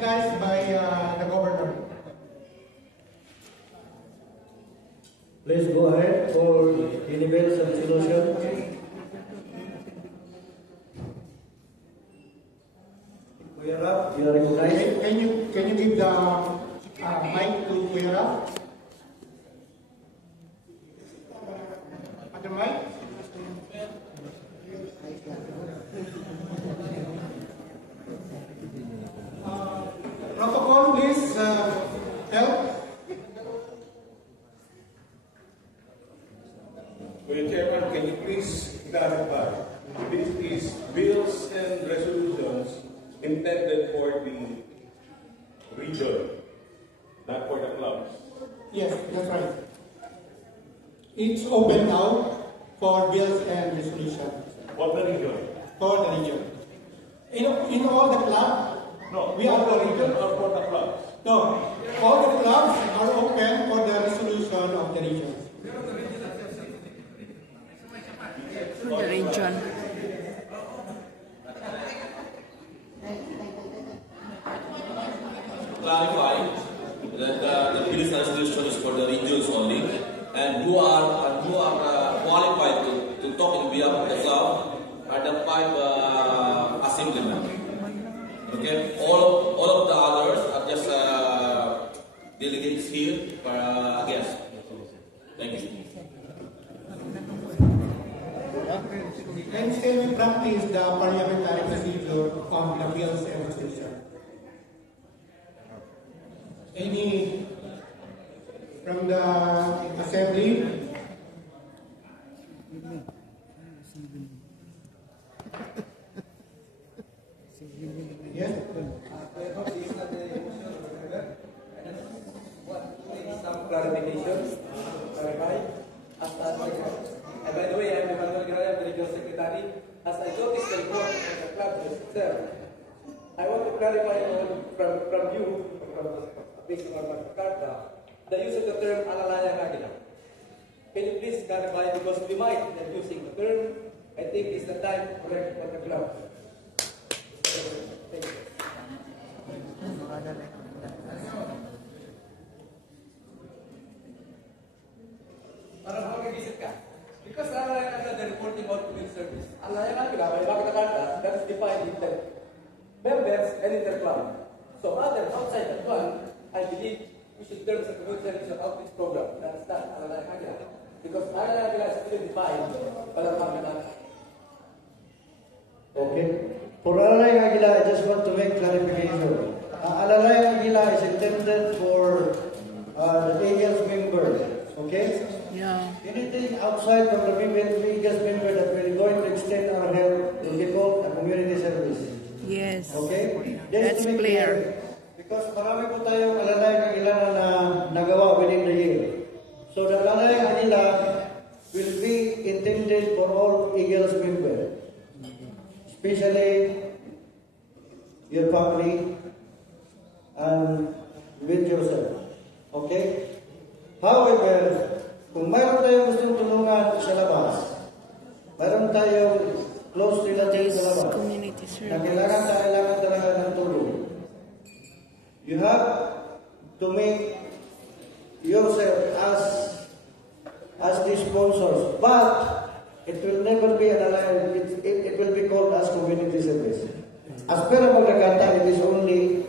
recognized by the governor. Please go ahead for Universal Solution. We are up. You are recognized. Can you give the mic to Kuyara? At the mic. Protocol, please help. Chairman, can you please clarify? This is bills and resolutions intended for the region, not for the clubs. Yes, that's right. It's open now for bills and resolution. What the region? For the region. In all the clubs, No, we are for the the region or for the clubs? No, all the clubs are open for the resolution of the region. For the region. Clarify that the bills and resolution is for the regions only, and who are qualified to talk in behalf of the club are the 5 assemblymen. Okay, all of the others are just delegates here for guests. Thank you. And still we practice the parliamentary procedure of the bills and resolution. Any from the assembly? Yes? Some clarification. And by the way, I'm Emmanuel Graya, the Regional Secretary. As I noticed the report of the club itself, I want to clarify from you, from based on Magna Carta, the use of the term alalaya agila. Can you please clarify, because we might be using the term, I think it's the time to correct for the club. Thank you. Parang mag-isip ka. Because alalaya agila, the reporting on public service. Alalaya agila, may Magna Carta, that is defined in the members and in the club. So other outside that one, I believe we should terms the community service of outreach program. That's not alalaya agila. Because alalaya agila is still defined by the Magna Carta. Okay. For Alalay Aguila, I just want to make clarification. Alalay Aguila is intended for the Eagles member. Okay? Yeah. Anything outside from the Eagles member that we're going to extend our help will be called a community service. Yes. Okay? That's to make clear. Because marami po tayong Alalay Aguila na nagawa within the year. So the Alalay Aguila will be intended for all Eagles members. Especially your family and with yourself. Okay? However, kung mayroon tayong gustong tulungan sa labas, mayroon tayong close relatives sa labas, Community na service. kailangan talaga ng tulong, you have to make yourself as the sponsors. But it will never be an alliance. It will be called as community service. As per Magna Carta, it is only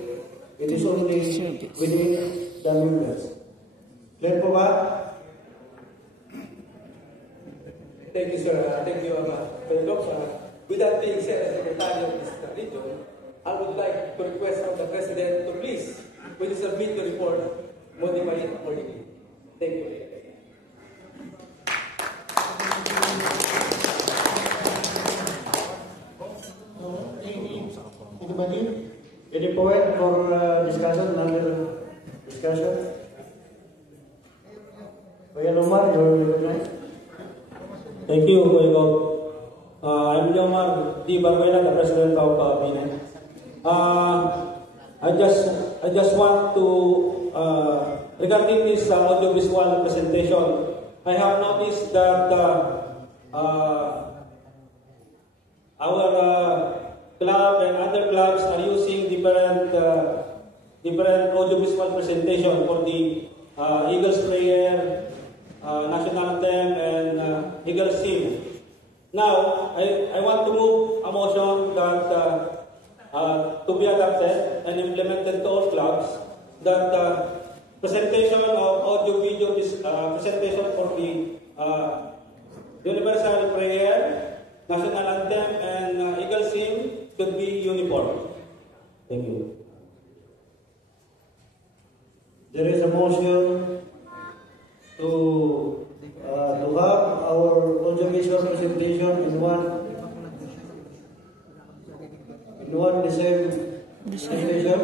within the members. Clear po ba? Thank you, sir. Thank you, Pedro. With that being said, as Secretary of this region, I would like to request from the President to please, when you submit the report, modify it accordingly. Thank you. Anybody? Any point for discussion? Another discussion? Kuya Lumar, you're recognized. Thank you, Kuya Gog. I'm Leomar D. Barbuena, the President of Binay. I just want to, regarding this audiovisual presentation, I have noticed that our club and other clubs are using different different audiovisual presentation for the Eagles prayer, national anthem, and Eagles hymn. Now, I want to move a motion that to be adopted and implemented to all clubs, that presentation of audio-video presentation for the universal prayer, national anthem, and Eagles hymn should be uniform. Thank you. There is a motion to have our audiovisual presentation in one the same presentation.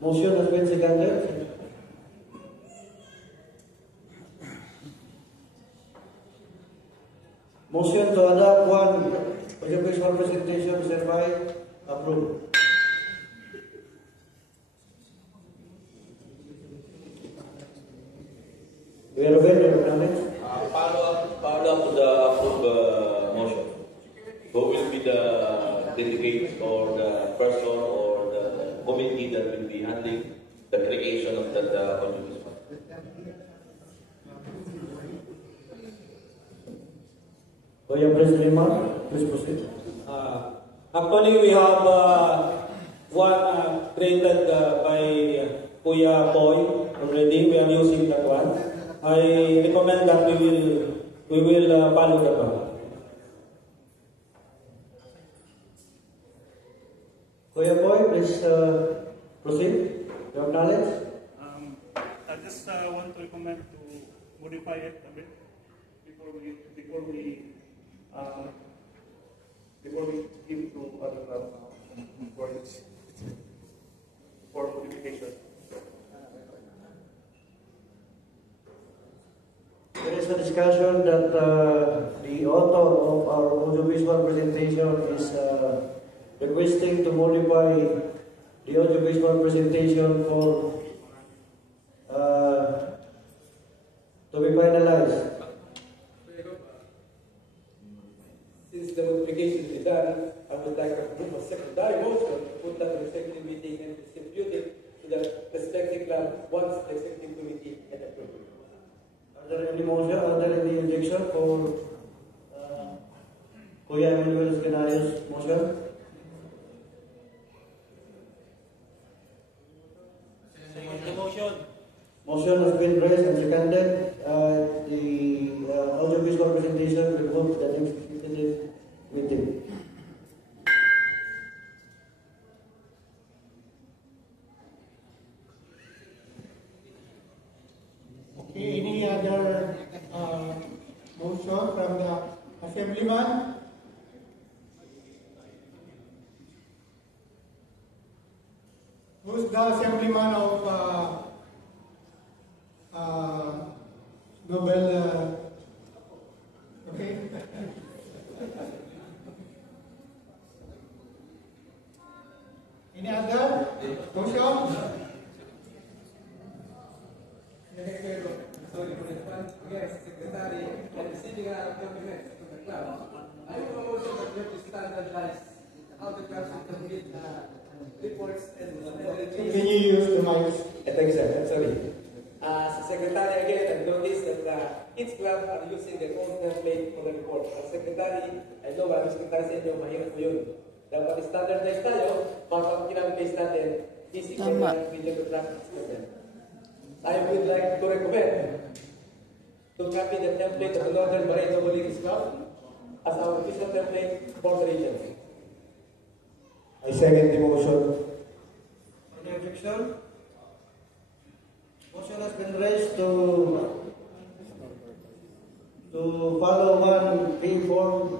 Motion has been seconded. Motion to adopt one audiovisual presentation is hereby approved. We are aware of comments. Follow up to the approved motion. Who will be the delegate or the person or the committee that will be handling the creation of that audiovisual? Kuya President Limar, please proceed. Actually, we have one created by Kuya Boy already. We are using that one. I recommend that we will follow that one. Kuya Boy, please proceed. Your knowledge. I just want to recommend to modify it a bit before we give to other clubs for modification. There is a discussion that the author of our audiovisual presentation is requesting to modify the audiovisual presentation for to be finalized. Since the modification is done, I would like to move a secondary motion to put that respective meeting and distribute it to the respective club once the executive committee had approved it. Are there any motion? Are there any objection for Kuya Emmanuel Skenayo's motion? Motion has been raised and seconded. The audiovisual presentation will move to the next meeting. Okay, any other motion from the assemblyman? Who's the assemblyman of Nobel? Okay. Any other motion? Sorry for this one. Yes, Secretary, and receiving our compliments from the club. I will motion that you have to standardize how the clubs will complete reports and Can you use the mic? Thank you, sir. I'm sorry. As Secretary, again, I've noticed that each club are using their own template for the report. As Secretary, I know what Secretary sa inyo, mahirap po yun. Dapat standardize tayo, para kinang-base natin, easy ko na video to track system. I would like to recommend to copy the template of the Northern Barreto League Club as our official template for the region. I second the motion. Any objection? Motion has been raised to follow one P form.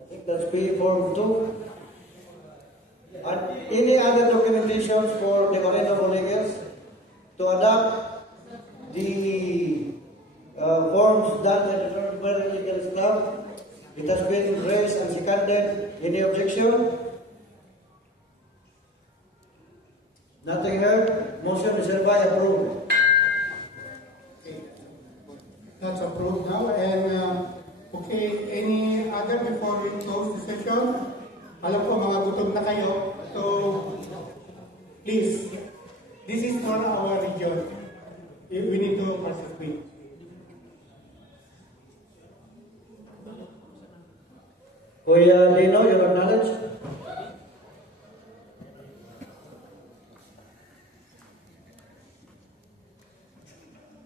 I think that's P form 2. And any other documentations for the Barreto Leaguers to adopt the forms done by the Northern Barreto Leaguers Club. It has been raised and seconded. Any objection? Nothing heard. Motion is hereby approved. Okay. That's approved now. And okay, any other before we close the session? Alam ko mga gutom na kayo. So, please, this is for our region. We need to participate. Kuya Dino, you acknowledge?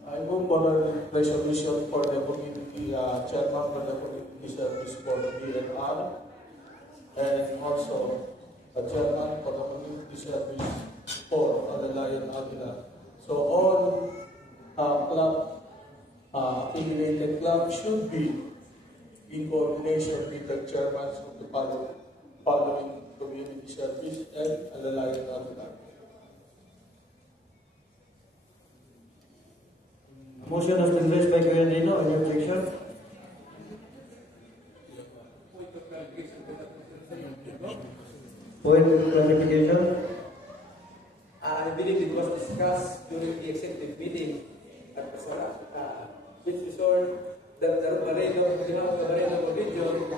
I move for a resolution for the community chairman for the community service for BNR and also a chairman for the community service for Alalayan Aguila. So all club affiliated clubs should be in coordination with the chairman of the following community service and Alalayan Aguila. Motion has been raised by Kuya Dino. Any objection? Point of clarification. I believe it was discussed during the executive meeting at Pasara, which resort that the Laredo region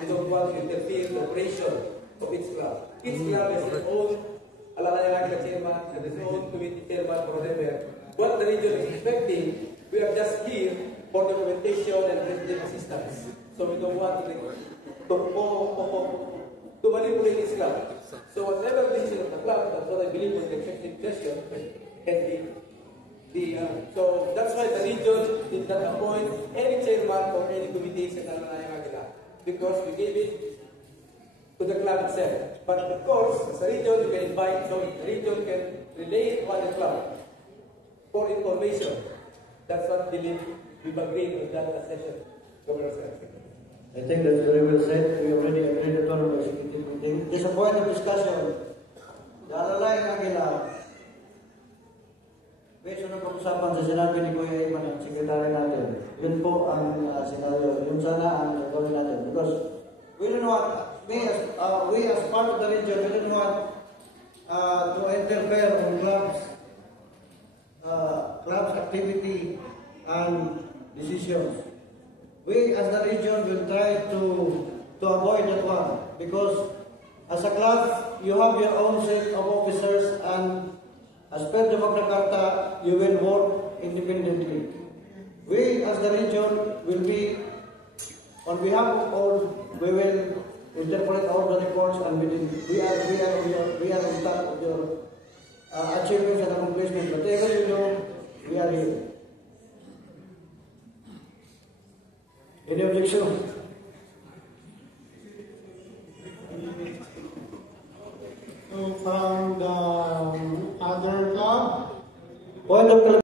don't want to interfere in the operation of each club. Each club has its own Alalayan Aguila chairman and its own committee chairman or whatever. What the region is expecting, we are just here for documentation and president assistance. So we don't want to manipulate this club. So whatever decision of the club, that's what I believe was the executive session, and so that's why the region did not appoint any chairman or any committees in Alalayan Aguila, because we gave it to the club itself. But of course, as a region, you can invite, so the region can relay it on the club for information. That's what we've agreed with that session, Governor Sir. I think that's very well said. We already agreed upon the executive meeting. There's a point of discussion. The Alalayan Aguila, based on ang pag-usapan sa sinabi ni Kuya Iman ang sekretary natin, yun po ang senaryo. Yun sana ang gagawin natin. Because we don't want, we as part of the region, we don't want to interfere on clubs activity and decisions. We as the region will try to avoid that one, because as a club you have your own set of officers, and as per the Magna Carta you will work independently. We as the region will be on behalf of all, we will interpret all the reports, and we are on top of your achievements and accomplishments. Whatever you do, we are here. Any objection? So from the other club, Point of